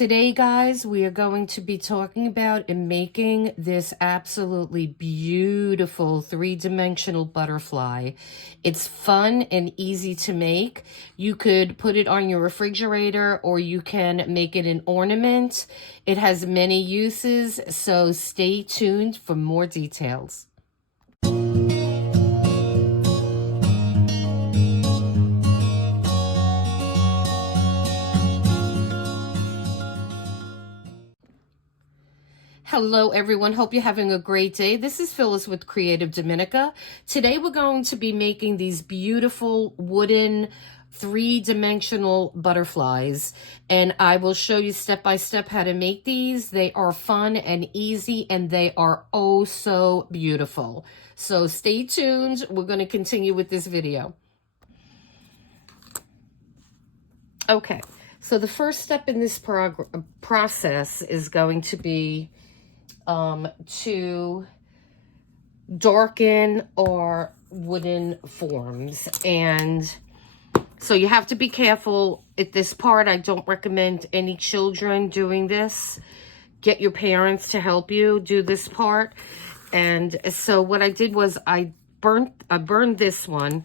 Today, guys, we are going to be talking about and making this absolutely beautiful three-dimensional butterfly. It's fun and easy to make. You could put it on your refrigerator or you can make it an ornament. It has many uses, so stay tuned for more details. Hello everyone, hope you're having a great day. This is Phyllis with CreativeDomenica. Today we're going to be making these beautiful wooden three-dimensional butterflies, and I will show you step by step how to make these. They are fun and easy and they are oh so beautiful. So stay tuned, we're going to continue with this video. Okay, so the first step in this process is going to be to darken our wooden forms. And so you have to be careful at this part. I don't recommend any children doing this. Get your parents to help you do this part. And so what I did was I burned this one.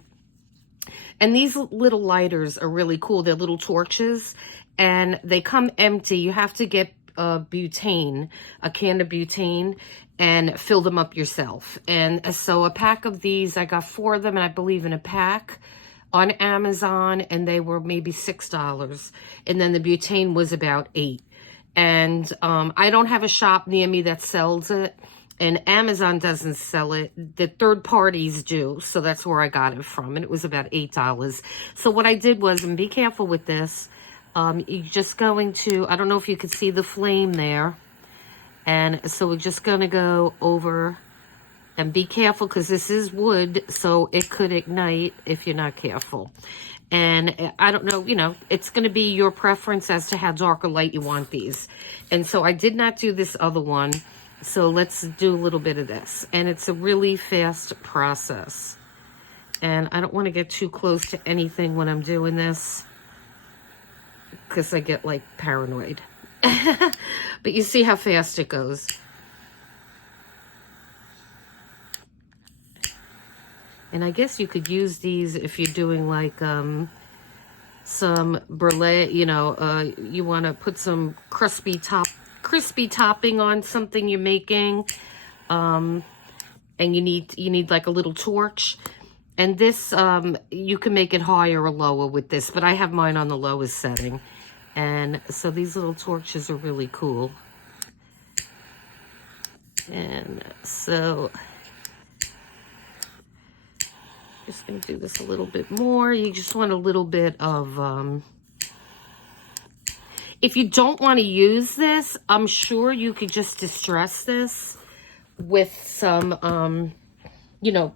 And these little lighters are really cool. They're little torches and they come empty. You have to get butane, a can of butane, and fill them up yourself. And so a pack of these, I got 4 of them, and I believe in a pack on Amazon, and they were maybe $6. And then the butane was about $8. And I don't have a shop near me that sells it, and Amazon doesn't sell it. The third parties do, so that's where I got it from, and it was about $8. So what I did was, and be careful with this, you're just going to, I don't know if you could see the flame there. And so we're just going to go over and be careful because this is wood, so it could ignite if you're not careful. And I don't know, you know, it's going to be your preference as to how dark or light you want these. And so I did not do this other one. So let's do a little bit of this. And it's a really fast process. And I don't want to get too close to anything when I'm doing this, because I get like paranoid. But you see how fast it goes. And I guess you could use these if you're doing like some brulee, you know, you want to put some crispy topping on something you're making, and you need like a little torch. And this, you can make it higher or lower with this, but I have mine on the lowest setting. And so these little torches are really cool. And so, just going to do this a little bit more. You just want a little bit of, if you don't want to use this, I'm sure you could just distress this with some, you know,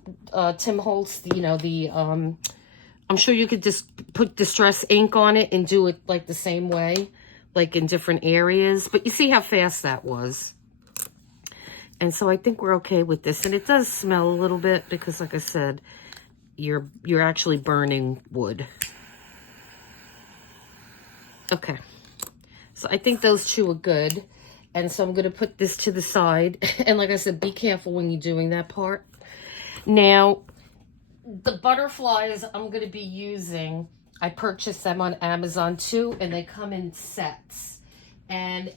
Tim Holtz, you know, the, I'm sure you could just put distress ink on it and do it like the same way, like in different areas. But you see how fast that was. And so I think we're okay with this. And it does smell a little bit because, like I said, you're actually burning wood. Okay. So I think those two are good. And so I'm going to put this to the side. And like I said, be careful when you're doing that part. Now, the butterflies I'm going to be using, I purchased them on Amazon too, and they come in sets. And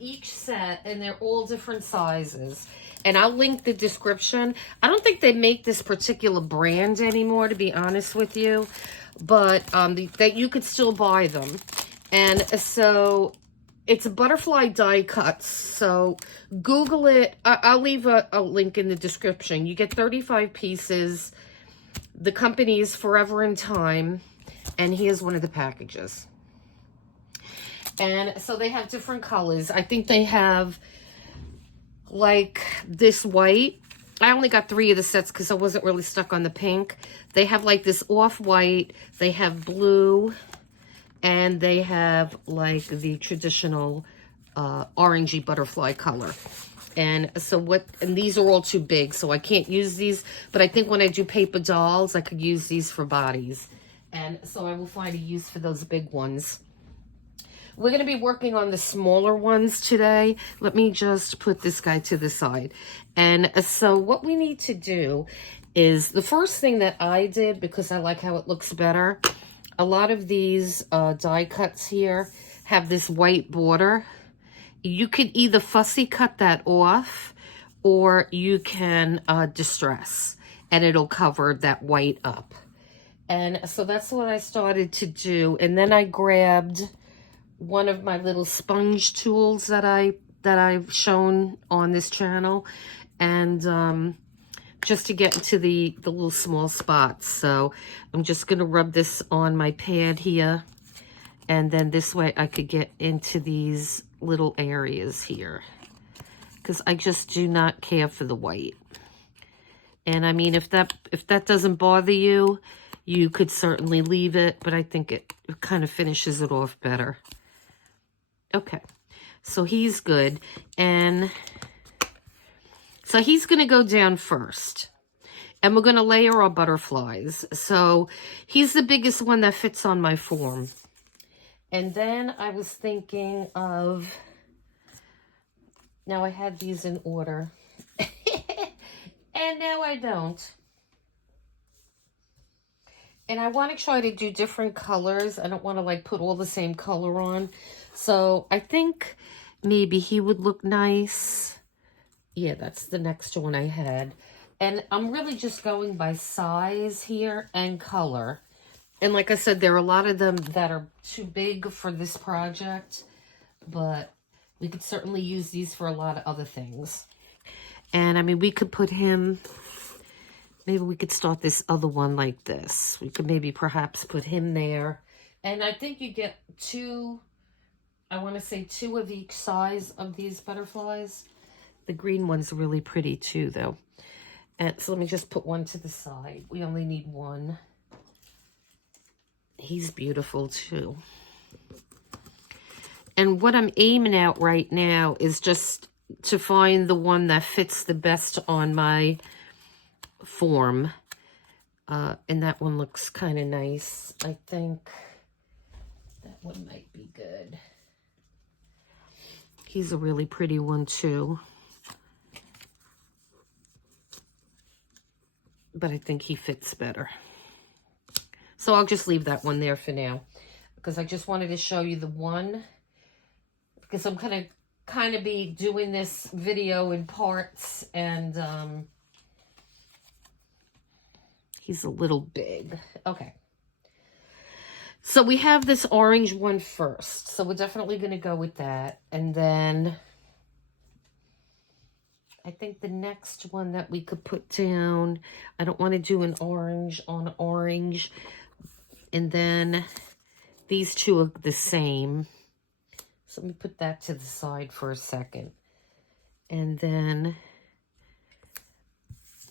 each set, and they're all different sizes. And I'll link the description. I don't think they make this particular brand anymore, to be honest with you. But that you could still buy them. And so it's a butterfly die cuts. So Google it. I'll leave a link in the description. You get 35 pieces. The company is Forever in Time, and here's one of the packages. And so they have different colors. I think they have like this white. I only got 3 of the sets because I wasn't really stuck on the pink. They have like this off-white. They have blue, and they have like the traditional orangey butterfly color. And so and these are all too big, so I can't use these. But I think when I do paper dolls, I could use these for bodies. And so I will find a use for those big ones. We're going to be working on the smaller ones today. Let me just put this guy to the side. And so what we need to do is, the first thing that I did, because I like how it looks better, a lot of these die cuts here have this white border. You could either fussy cut that off, or you can distress, and it'll cover that white up. And so that's what I started to do. And then I grabbed one of my little sponge tools that I've shown on this channel, and just to get into the little small spots. So I'm just going to rub this on my pad here, and then this way I could get into these little areas here, because I just do not care for the white. And I mean, if that doesn't bother you, you could certainly leave it, but I think it kind of finishes it off better. Okay, so he's good. And so he's going to go down first. And we're going to layer our butterflies. So he's the biggest one that fits on my form. And then I was thinking of, now I had these in order. And now I don't. And I want to try to do different colors. I don't want to like put all the same color on. So I think maybe he would look nice. Yeah, that's the next one I had. And I'm really just going by size here and color. And like I said, there are a lot of them that are too big for this project, but we could certainly use these for a lot of other things. And I mean, we could put him, maybe we could start this other one like this. We could maybe perhaps put him there. And I think you get two, I want to say two of each size of these butterflies. The green one's really pretty too, though. And so let me just put one to the side. We only need one. He's beautiful too. And what I'm aiming at right now is just to find the one that fits the best on my form. And that one looks kind of nice. I think that one might be good. He's a really pretty one too. But I think he fits better. So I'll just leave that one there for now, because I just wanted to show you the one, because I'm gonna kind of be doing this video in parts, and he's a little big. Okay. So we have this orange one first. So we're definitely going to go with that. And then I think the next one that we could put down, I don't want to do an orange on orange. And then these two are the same. So let me put that to the side for a second. And then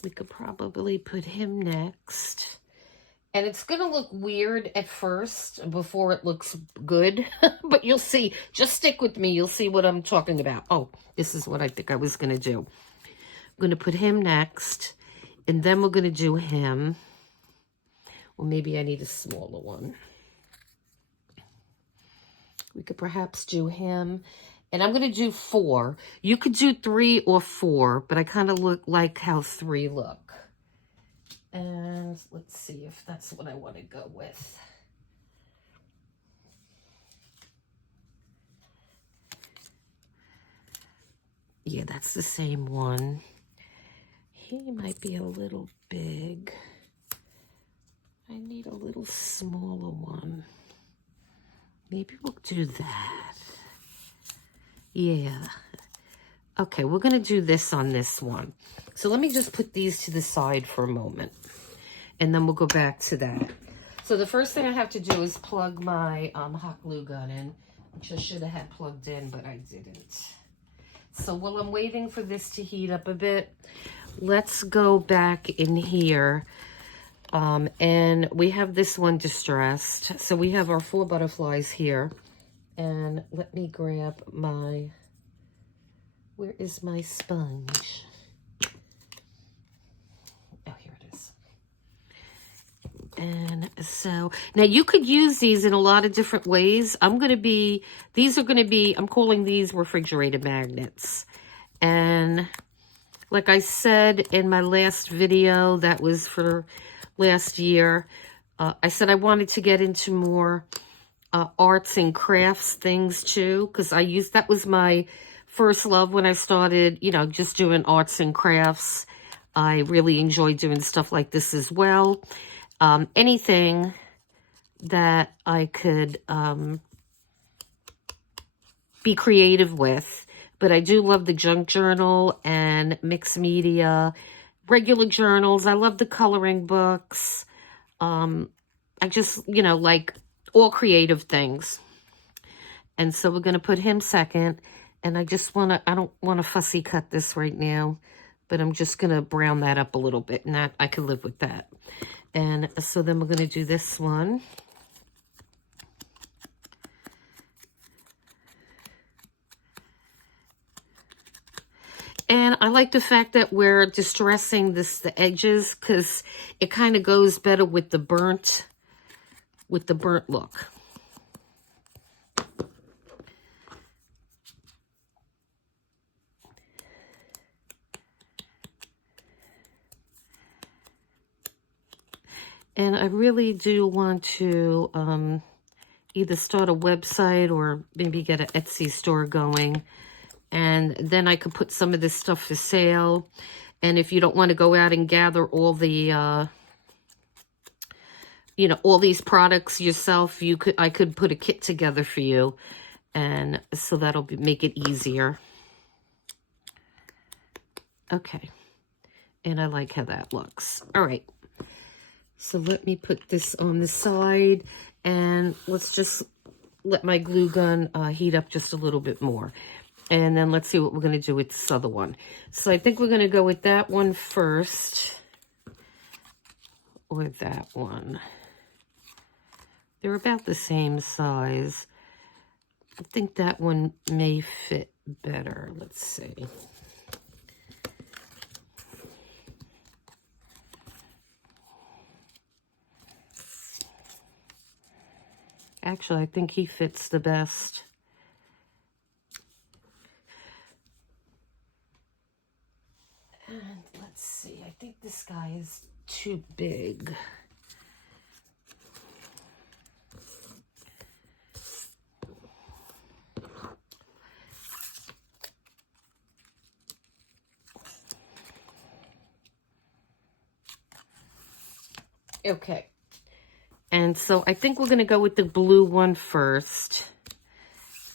we could probably put him next. And it's going to look weird at first before it looks good. But you'll see. Just stick with me. You'll see what I'm talking about. Oh, this is what I think I was going to do. I'm going to put him next. And then we're going to do him. Well, maybe I need a smaller one. We could perhaps do him. And I'm going to do 4. You could do 3 or 4. But I kind of like how 3 look. And let's see if that's what I want to go with. Yeah, that's the same one. He might be a little big. I need a little smaller one. Maybe we'll do that. Yeah. Okay, we're going to do this on this one. So let me just put these to the side for a moment. And then we'll go back to that. So the first thing I have to do is plug my hot glue gun in, which I should have had plugged in, but I didn't. So while I'm waiting for this to heat up a bit, let's go back in here. And we have this one distressed. So we have our 4 butterflies here. And let me grab my... Where is my sponge? Oh, here it is. And so now you could use these in a lot of different ways. I'm calling these refrigerator magnets. And like I said in my last video, that was for last year, I said I wanted to get into more arts and crafts things too, because that was my first love when I started, just doing arts and crafts. I really enjoy doing stuff like this as well. Anything that I could be creative with. But I do love the junk journal and mixed media, regular journals. I love the coloring books. I just, like all creative things. And so we're going to put him second. And I don't want to fussy cut this right now, but I'm just going to brown that up a little bit, and I can live with that. And so then we're going to do this one. And I like the fact that we're distressing the edges, because it kind of goes better with the burnt look. And I really do want to either start a website or maybe get an Etsy store going. And then I could put some of this stuff for sale. And if you don't want to go out and gather all the, all these products yourself, I could put a kit together for you. And so that'll make it easier. Okay. And I like how that looks. All right. So let me put this on the side, and let's just let my glue gun heat up just a little bit more. And then let's see what we're going to do with this other one. So I think we're going to go with that one first, or that one. They're about the same size. I think that one may fit better. Let's see. Actually, I think he fits the best. And let's see, I think this guy is too big. Okay. And so I think we're going to go with the blue one first.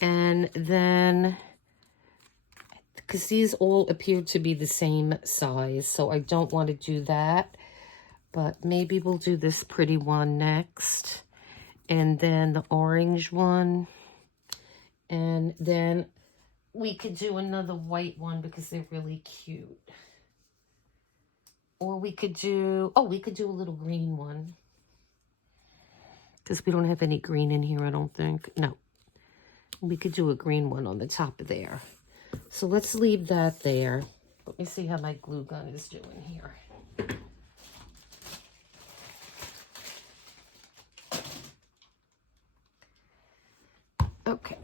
And then, because these all appear to be the same size, so I don't want to do that. But maybe we'll do this pretty one next. And then the orange one. And then we could do another white one because they're really cute. Or we could do, a little green one. Because we don't have any green in here, I don't think. No. We could do a green one on the top of there. So let's leave that there. Let me see how my glue gun is doing here. Okay.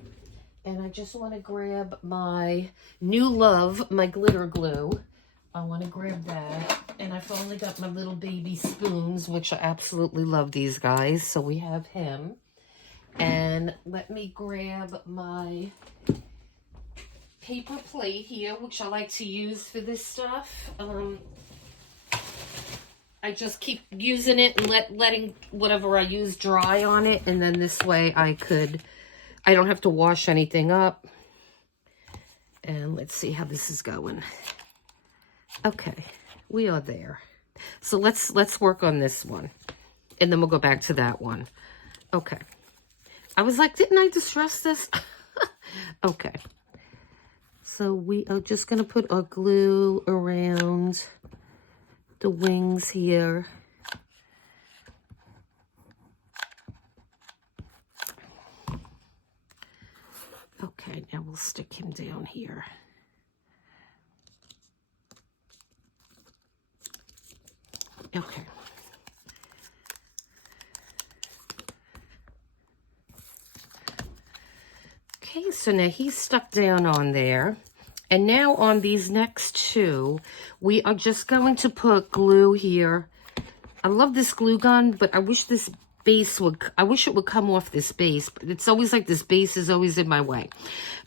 And I just want to grab my new love, my glitter glue. I want to grab that. And I've only got my little baby spoons, which I absolutely love these guys. So we have him. And let me grab my paper plate here, which I like to use for this stuff. I just keep using it and letting whatever I use dry on it. And then this way I don't have to wash anything up. And let's see how this is going. Okay, we are there. So let's work on this one. And then we'll go back to that one. Okay. I was like, didn't I distress this? Okay. So we are just going to put our glue around the wings here. Okay, now we'll stick him down here. Okay. Okay, so now he's stuck down on there. And now on these next two, we are just going to put glue here. I love this glue gun, but I wish this base would, I wish it would come off this base, but it's always like this base is always in my way.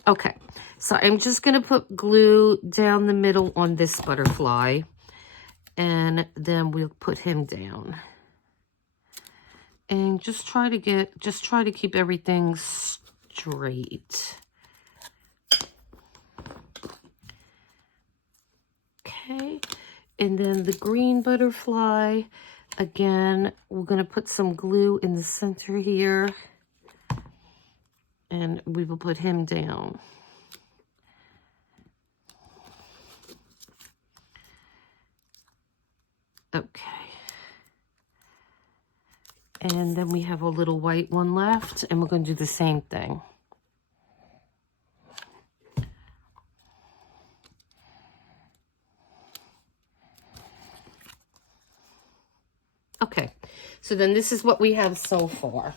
Okay, so I'm just going to put glue down the middle on this butterfly, and then we'll put him down. And just try to keep everything straight. Okay, and then the green butterfly, again, we're going to put some glue in the center here, and we will put him down. Okay. And then we have a little white one left, and we're going to do the same thing. Okay, so then this is what we have so far.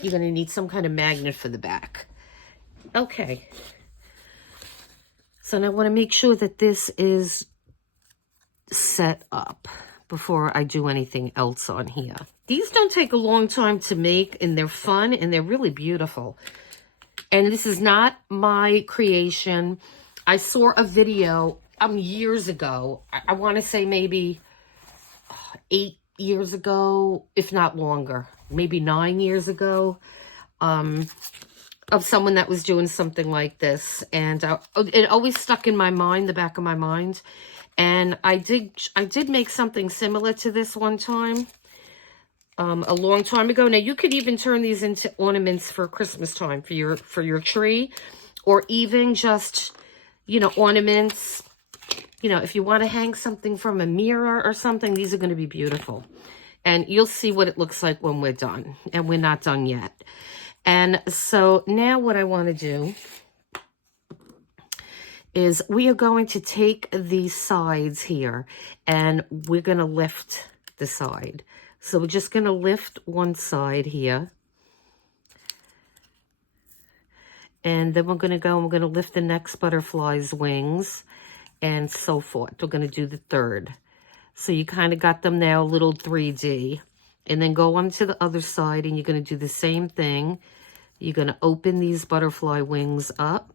You're going to need some kind of magnet for the back. Okay. So now I want to make sure that this is set up before I do anything else on here. These don't take a long time to make, and they're fun, and they're really beautiful. And this is not my creation. I saw a video years ago. I want to say maybe 8 years ago, if not longer, maybe 9 years ago, of someone that was doing something like this. And it always stuck in my mind, the back of my mind. And I did make something similar to this one time, a long time ago. Now you could even turn these into ornaments for Christmas time for your tree, or even just, you know, ornaments. You know, if you want to hang something from a mirror or something, these are going to be beautiful. And you'll see what it looks like when we're done. And we're not done yet. And so now what I want to do is we are going to take these sides here, and we're going to lift the side. So we're just going to lift one side here. And then we're going to go and we're going to lift the next butterfly's wings, and so forth. We're going to do the third. So you kind of got them now a little 3D. And then go on to the other side, and you're going to do the same thing. You're going to open these butterfly wings up.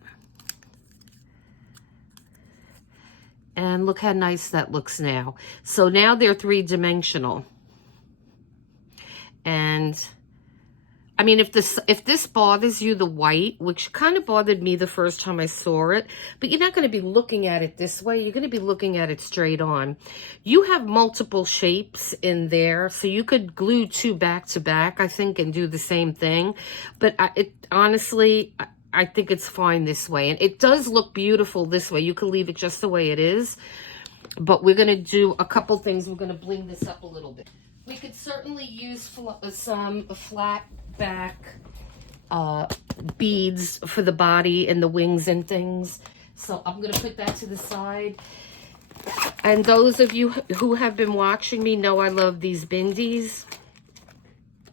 And look how nice that looks now. So now they're three-dimensional. And I mean, if this bothers you, the white, which kind of bothered me the first time I saw it, but you're not going to be looking at it this way. You're going to be looking at it straight on. You have multiple shapes in there, so you could glue two back to back, I think, and do the same thing. But honestly, I think it's fine this way. And it does look beautiful this way. You can leave it just the way it is. But we're going to do a couple things. We're going to bling this up a little bit. We could certainly use some flat back beads for the body and the wings and things. So I'm going to put that to the side. And those of you who have been watching me know I love these Bindis.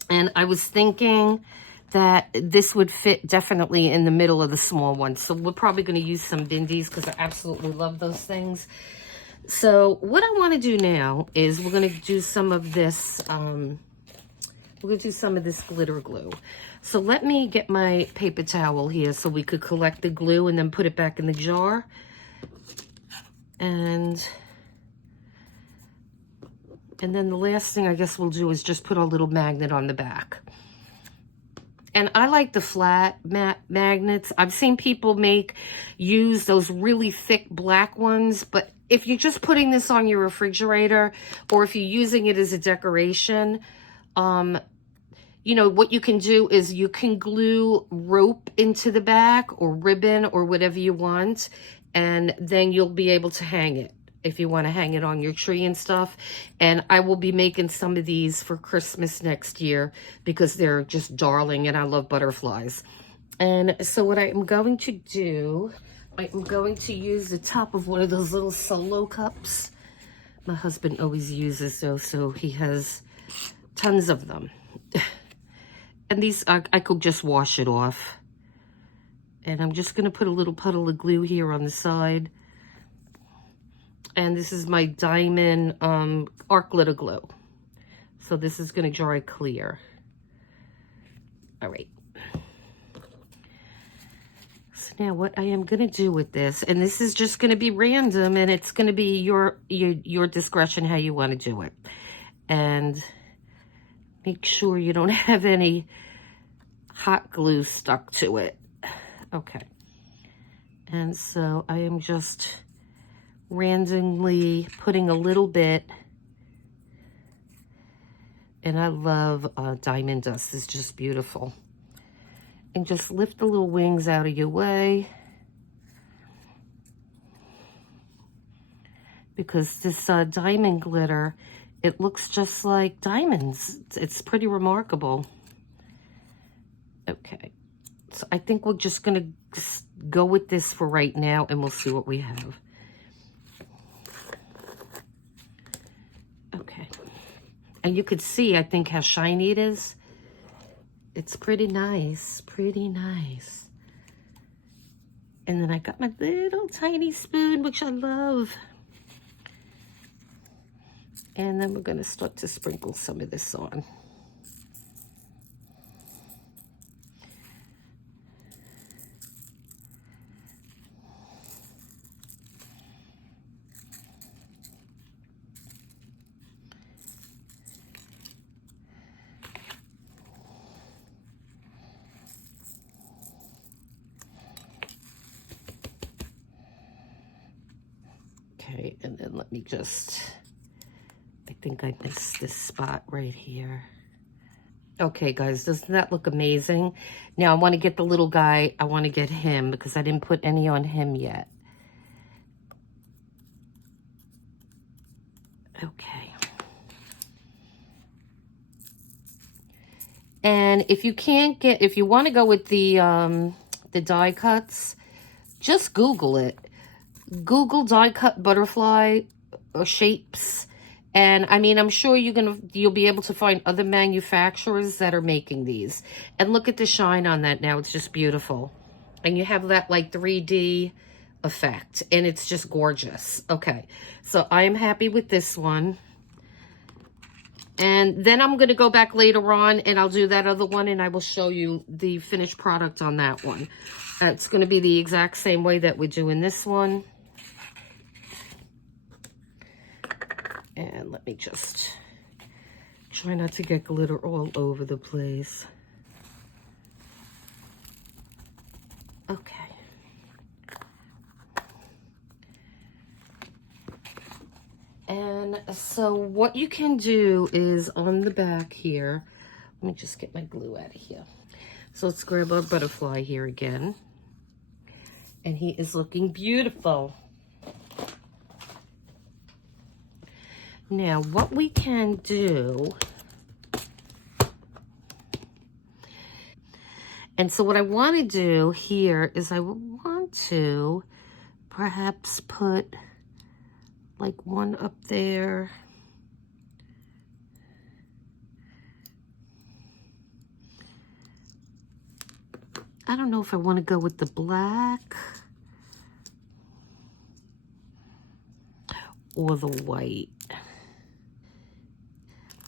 And I was thinking that this would fit definitely in the middle of the small one. So we're probably going to use some Bindis because I absolutely love those things. So what I want to do now is we're going to do some of this, glitter glue. So let me get my paper towel here so we could collect the glue and then put it back in the jar. And then the last thing I guess we'll do is just put a little magnet on the back. And I like the flat magnets. I've seen people use those really thick black ones, but if you're just putting this on your refrigerator, or if you're using it as a decoration, you know, what you can do is you can glue rope into the back or ribbon or whatever you want, and then you'll be able to hang it if you want to hang it on your tree and stuff. And I will be making some of these for Christmas next year because they're just darling and I love butterflies. And so what I'm going to do, I'm going to use the top of one of those little solo cups. My husband always uses those, so he has tons of them. And these, I could just wash it off. And I'm just going to put a little puddle of glue here on the side. And this is my diamond art glitter glue. So this is going to dry clear. All right. So now what I am going to do with this, and this is just going to be random, and it's going to be your discretion how you want to do it. And make sure you don't have any hot glue stuck to it. Okay. And so I am just randomly putting a little bit. And I love diamond dust. It's just beautiful. And just lift the little wings out of your way. Because this diamond glitter, it looks just like diamonds. It's pretty remarkable. Okay. So I think we're just going to go with this for right now, and we'll see what we have. Okay. And you could see, I think, how shiny it is. It's pretty nice. Pretty nice. And then I got my little tiny spoon, which I love. And then we're going to start to sprinkle some of this on. Okay, and then let me just, I think I missed this spot right here. Okay, guys, doesn't that look amazing? Now, I want to get the little guy. I want to get him because I didn't put any on him yet. Okay. And if you can't get, if you want to go with the die cuts, just Google it. Google die cut butterfly shapes, and I mean, I'm sure you'll be able to find other manufacturers that are making these. And look at the shine on that now. It's just beautiful. And you have that like 3D effect, and it's just gorgeous. Okay, so I am happy with this one. And then I'm going to go back later on and I'll do that other one, and I will show you the finished product on that one. It's going to be the exact same way that we're doing this one. And let me just try not to get glitter all over the place. Okay. And so what you can do is on the back here, let me just get my glue out of here. So let's grab our butterfly here again. And he is looking beautiful. Now, what we can do, and so what I want to do here is I want to perhaps put like one up there. I don't know if I want to go with the black or the white.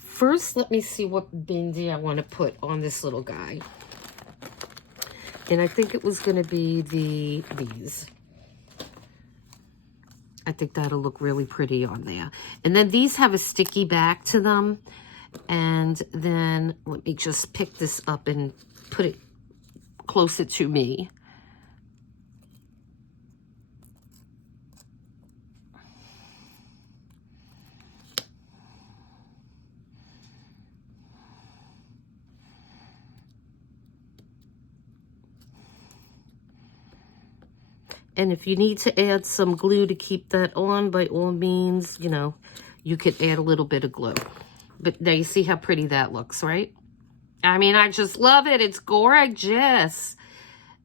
First, let me see what bindi I want to put on this little guy. And I think it was going to be these. I think that'll look really pretty on there. And then these have a sticky back to them. And then let me just pick this up and put it closer to me. And if you need to add some glue to keep that on, by all means, you know, you could add a little bit of glue. But now you see how pretty that looks, right? I mean, I just love it. It's gorgeous.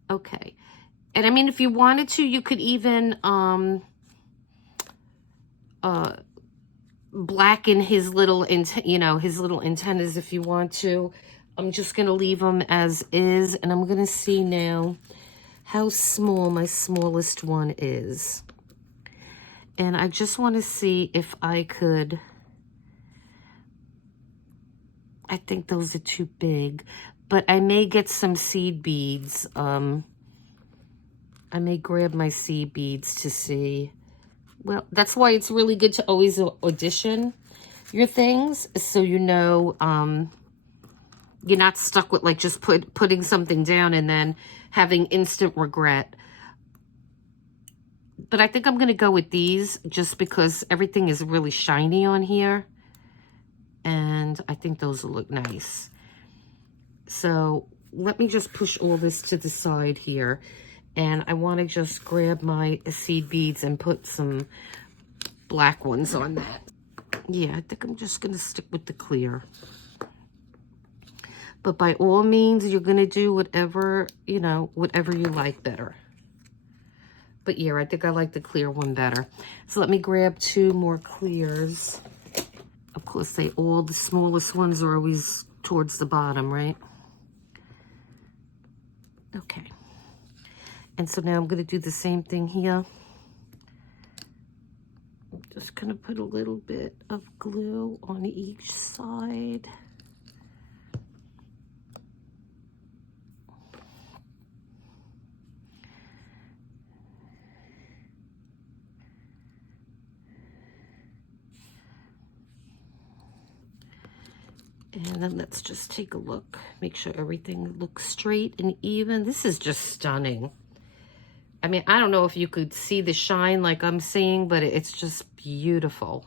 Okay. And I mean, if you wanted to, you could even blacken his little, his little antennas if you want to. I'm just going to leave them as is. And I'm going to see now how small my smallest one is. And I just want to see if I could, I think those are too big, but I may get some seed beads. I may grab my seed beads to see. Well, that's why it's really good to always audition your things, so you know you're not stuck with like just putting something down and then having instant regret. But I think I'm going to go with these just because everything is really shiny on here. And I think those will look nice. So let me just push all this to the side here. And I want to just grab my seed beads and put some black ones on that. Yeah, I think I'm just going to stick with the clear. But by all means, you're going to do whatever, you know, whatever you like better. But yeah, I think I like the clear one better. So let me grab 2 more clears. Of course, all the smallest ones are always towards the bottom, right? Okay. And so now I'm going to do the same thing here. I'm just going to put a little bit of glue on each side. And then let's just take a look. Make sure everything looks straight and even. This is just stunning. I mean, I don't know if you could see the shine like I'm seeing, but it's just beautiful.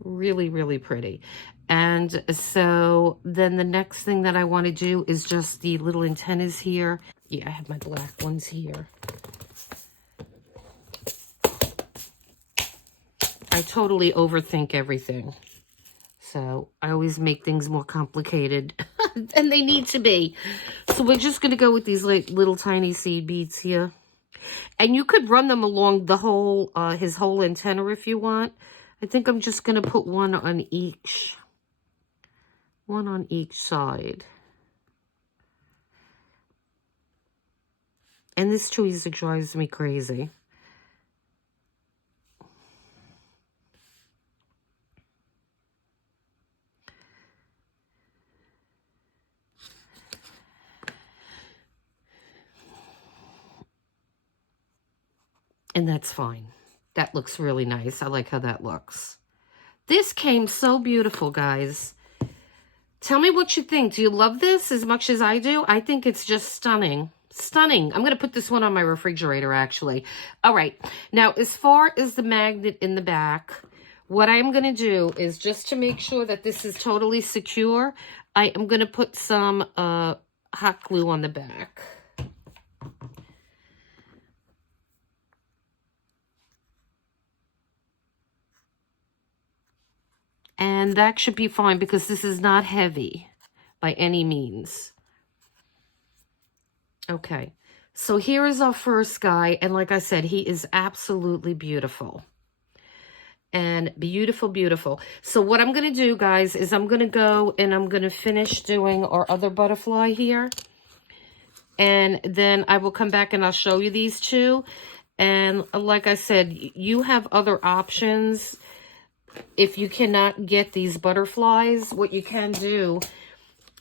Really, really pretty. And so then the next thing that I want to do is just the little antennas here. Yeah, I have my black ones here. I totally overthink everything. So I always make things more complicated than they need to be. So we're just going to go with these like little tiny seed beads here. And you could run them along the whole, his whole antenna if you want. I think I'm just going to put one on each side. And this tweezer drives me crazy. And that's fine. That looks really nice. I like how that looks. This came so beautiful, guys. Tell me what you think. Do you love this as much as I do? I think it's just stunning. Stunning. I'm going to put this one on my refrigerator, actually. All right. Now, as far as the magnet in the back, what I'm going to do is just to make sure that this is totally secure, I am going to put some hot glue on the back. And that should be fine because this is not heavy by any means. Okay, so here is our first guy. And like I said, he is absolutely beautiful. And beautiful, beautiful. So what I'm going to do, guys, is I'm going to go and I'm going to finish doing our other butterfly here. And then I will come back and I'll show you these 2. And like I said, you have other options. If you cannot get these butterflies, what you can do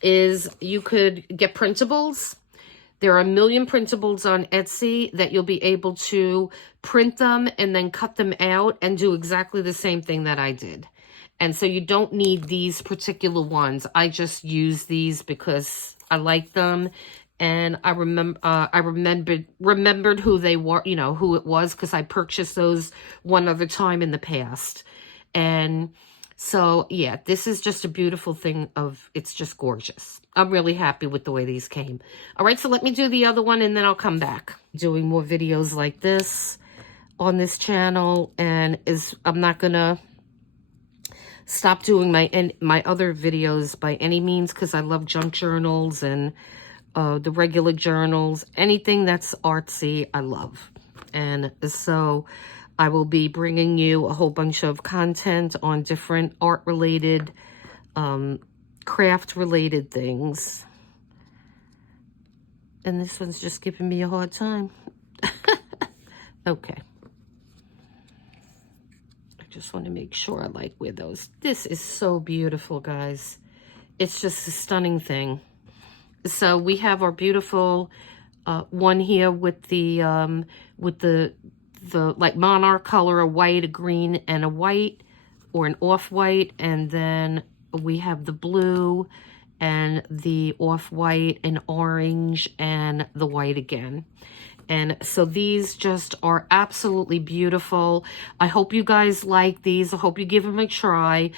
is you could get printables. There are a million printables on Etsy that you'll be able to print them and then cut them out and do exactly the same thing that I did. And so you don't need these particular ones. I just use these because I like them. And I remembered who they were, you know, who it was, because I purchased those one other time in the past. And so, yeah, this is just a beautiful thing it's just gorgeous. I'm really happy with the way these came. All right, so let me do the other one and then I'll come back. Doing more videos like this on this channel, and I'm not going to stop doing my other videos by any means, because I love junk journals and the regular journals. Anything that's artsy, I love. And so I will be bringing you a whole bunch of content on different art-related, craft-related things. And so I will be bringing you a whole bunch of content on different art-related, craft-related things. And so I will be bringing you a whole bunch of content on different art-related, craft-related things. And so I will be bringing you a whole bunch of content on different art-related, craft-related things. And this one's just giving me a hard time. Okay. I just want to make sure I like where those... This is so beautiful, guys. It's just a stunning thing. So we have our beautiful one here with the like monarch color, a white, a green, and a white, or an off-white. And then we have the blue and the off-white and orange and the white again. And so these just are absolutely beautiful. I hope you guys like these. I hope you give them a try.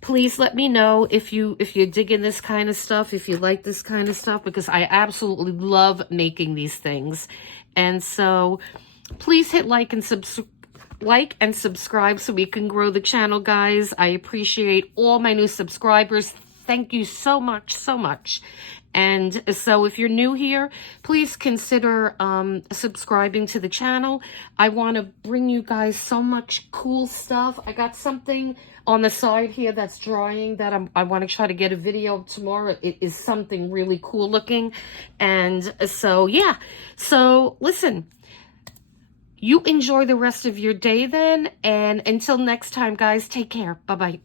Please let me know if you're digging this kind of stuff, if you like this kind of stuff, because I absolutely love making these things. And so please hit like and subscribe so we can grow the channel, guys. I appreciate all my new subscribers. Thank you so much, so much. And so if you're new here, please consider subscribing to the channel. I want to bring you guys so much cool stuff. I got something on the side here that's drying that I want to try to get a video of tomorrow. It is something really cool looking. And so, yeah. So, listen. You enjoy the rest of your day then. And until next time, guys, take care. Bye-bye.